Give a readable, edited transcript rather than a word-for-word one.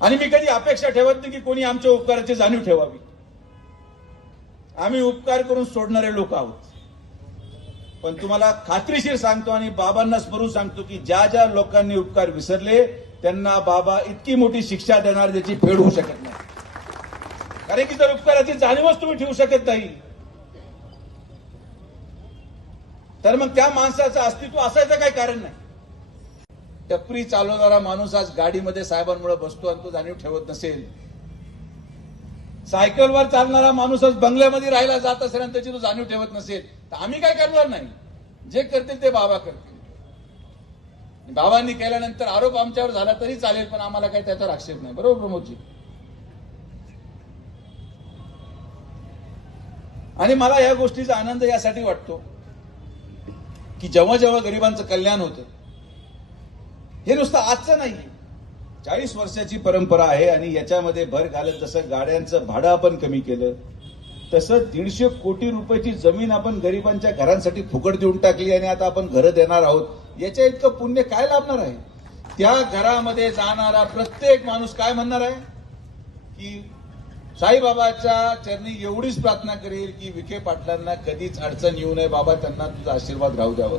आणि मी कधी अपेक्षा ठेवत नाही की कोणी आमच्या उपकाराची जाणीव ठेवावी. आम्ही उपकार करून सोडणारे लोक आहोत. पण तुम्हाला खात्रीशीर सांगतो आणि बाबांना स्मरून सांगतो की ज्या ज्या लोकांनी उपकार विसरले त्यांना बाबा इतकी मोठी शिक्षा देणार ज्याची फेड होऊ शकत नाही. कारण की जर उपकाराची जाणीवच तुम्ही ठेवू शकत नाही तर मग त्या माणसाचं अस्तित्व असायचं काही कारण नाही. टपरी चालवणारा माणूस आज गाडीमध्ये साहेबांमुळे बसतो आणि तो जाणीव ठेवत नसेल. सायकलवर चालणारा माणूस आज बंगल्यामध्ये राहायला जात असेल आणि त्याची तो जाणीव ठेवत नसेल तर आम्ही काय करणार नाही. जे करतील ते बाबा करतील. बाबांनी केल्यानंतर आरोप आमच्यावर झाला तरी चालेल पण आम्हाला काही त्याचा आक्षेप नाही. बरोबर प्रमोदजी. आणि मला या गोष्टीचा आनंद यासाठी वाटतो की जेव्हा जेव्हा गरिबांचं कल्याण होतं हे नुसतं आजचं नाहीये. 40 वर्षाची परंपरा आहे आणि याच्यामध्ये भर घालत जसं गाड्यांचं भाडं आपण कमी केलं तसं 150 कोटी रुपयाची जमीन आपण गरिबांच्या घरांसाठी फुकट देऊन टाकली आणि आता आपण घरं देणार आहोत. याच्या इतकं पुण्य काय लाभणार आहे. त्या घरामध्ये जाणारा प्रत्येक माणूस काय म्हणणार आहे की साईबाबाच्या चरणी एवढीच प्रार्थना करेल की विखे पाटलांना कधीच अडचण येऊ नये बाबा, त्यांना तुझा आशीर्वाद राहू द्यावं.